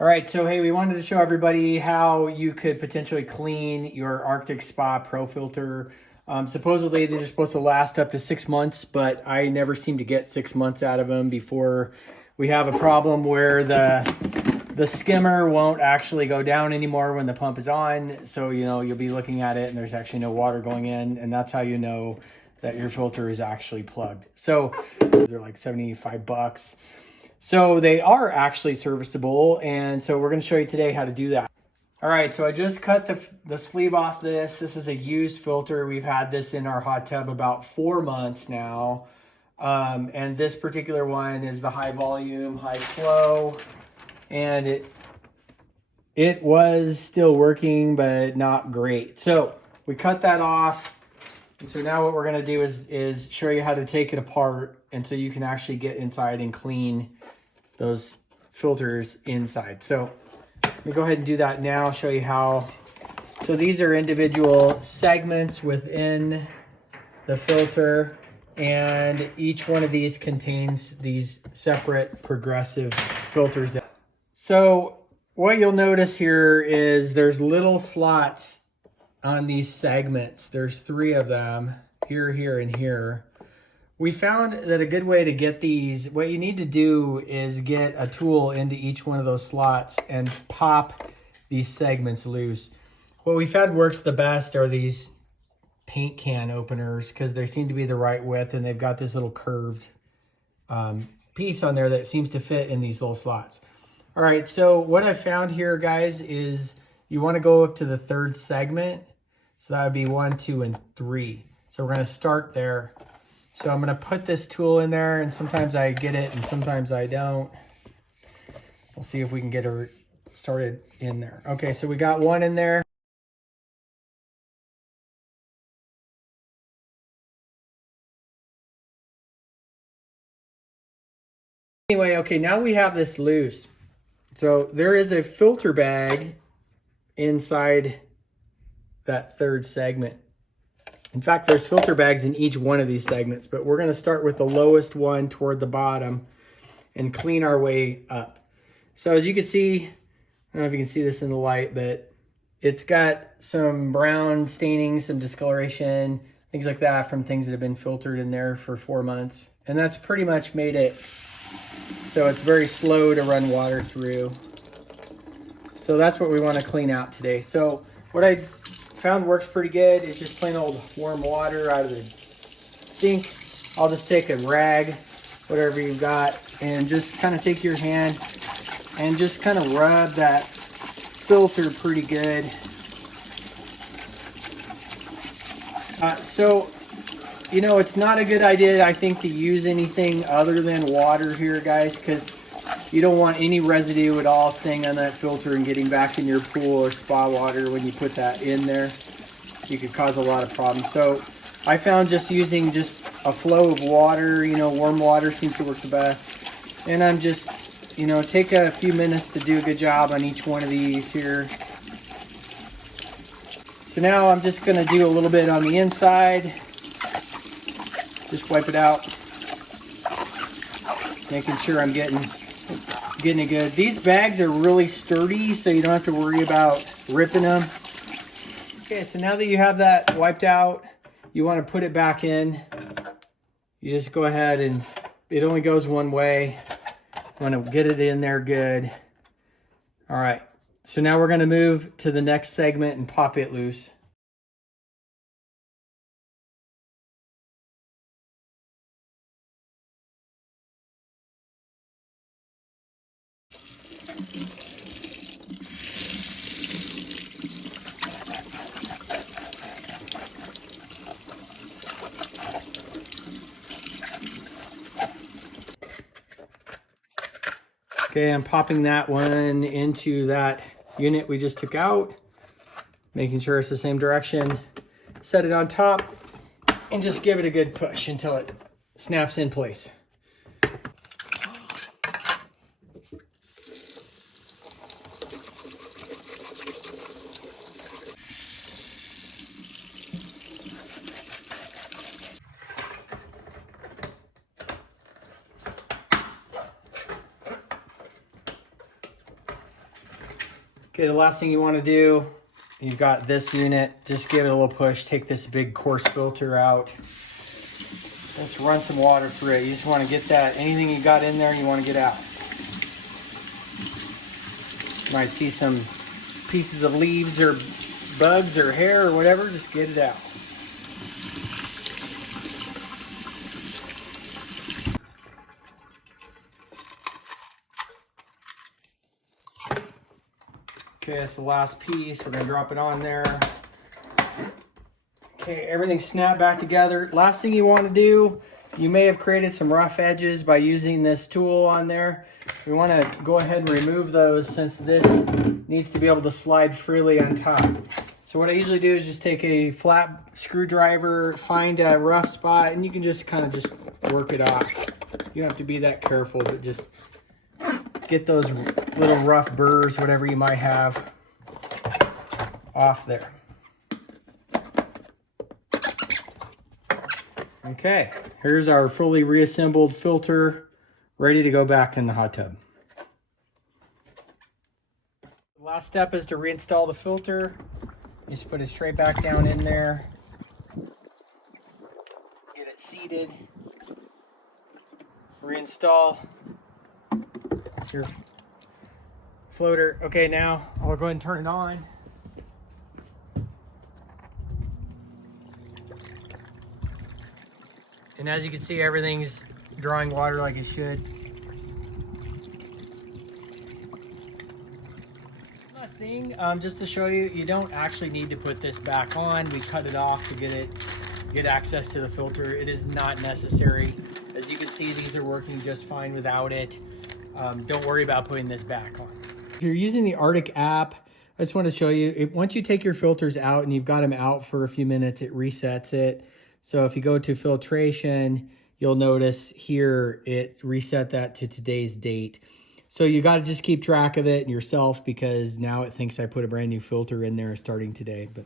All right, so hey, we wanted to show everybody how you could potentially clean your Arctic Spa Pro filter. Supposedly these are supposed to last up to 6 months, but I never seem to get 6 months out of them before we have a problem where the skimmer won't actually go down anymore when the pump is on. So, you'll be looking at it and there's actually no water going in, and that's how you know that your filter is actually plugged. So they're like 75 bucks. So they are actually serviceable, and so we're going to show you today how to do that. All right, so I just cut the sleeve off this. This is a used filter. We've had this in our hot tub about 4 months now. And this particular one is the high volume, high flow, and it was still working, but not great. So we cut that off. And so now what we're going to do is show you how to take it apart, and so you can actually get inside and clean those filters inside. So let me go ahead and do that now, show you how. So these are individual segments within the filter, and each one of these contains these separate progressive filters. So what you'll notice here is there's little slots on these segments. There's 3 of them, here, here, and here. We found that a good way to get these, what you need to do is get a tool into each one of those slots and pop these segments loose. What we found works the best are these paint can openers, because they seem to be the right width, and they've got this little curved piece on there that seems to fit in these little slots. All right, so what I found here, guys, is you want to go up to the 3rd segment. So that would be 1, 2, and 3. So we're going to start there. So I'm going to put this tool in there, and sometimes I get it and sometimes I don't. We'll see if we can get it started in there. Okay, so we got 1 in there. Anyway, okay, now we have this loose. So there is a filter bag inside that 3rd segment. In fact, there's filter bags in each one of these segments, but we're going to start with the lowest one toward the bottom and clean our way up. So as you can see, I don't know if you can see this in the light, but it's got some brown staining, some discoloration, things like that from things that have been filtered in there for 4 months. And that's pretty much made it so it's very slow to run water through. So that's what we want to clean out today. So what I found works pretty good is just plain old warm water out of the sink. I'll just take a rag, whatever you've got, and just kind of take your hand and just kind of rub that filter pretty good. So, it's not a good idea, I think, to use anything other than water here, guys, because you don't want any residue at all staying on that filter and getting back in your pool or spa water when you put that in there. You could cause a lot of problems. So I found just using just a flow of water, warm water seems to work the best. And I'm just, take a few minutes to do a good job on each one of these here. So now I'm just going to do a little bit on the inside. Just wipe it out. Making sure I'm getting it good. These bags are really sturdy, so you don't have to worry about ripping them. Okay, so now that you have that wiped out, you want to put it back in. You just go ahead, and it only goes one way. You want to get it in there good. All right, so now we're going to move to the next segment and pop it loose. Okay, I'm popping that one into that unit we just took out, making sure it's the same direction. Set it on top and just give it a good push until it snaps in place. Okay, the last thing you want to do, you've got this unit, just give it a little push, take this big coarse filter out. Let's run some water through it. You just want to get that, anything you got in there, you want to get out. You might see some pieces of leaves or bugs or hair or whatever, just get it out. Okay, that's the last piece. We're gonna drop it on there. Okay, everything's snapped back together. Last thing you want to do, you may have created some rough edges by using this tool on there. We want to go ahead and remove those since this needs to be able to slide freely on top. So what I usually do is just take a flat screwdriver, find a rough spot, and you can just kind of just work it off. You don't have to be that careful, but just get those little rough burrs, whatever you might have, off there. Okay, here's our fully reassembled filter, ready to go back in the hot tub. The last step is to reinstall the filter. Just put it straight back down in there. Get it seated. Reinstall your floater. Okay, now I'll go ahead and turn it on. And as you can see, everything's drawing water like it should. Last thing, just to show you, you don't actually need to put this back on. We cut it off to get access to the filter. It is not necessary. As you can see, these are working just fine without it. Don't worry about putting this back on. If you're using the Arctic app, I just want to show you, once you take your filters out and you've got them out for a few minutes, it resets it. So if you go to filtration, you'll notice here it reset that to today's date. So you got to just keep track of it yourself because now it thinks I put a brand new filter in there starting today. But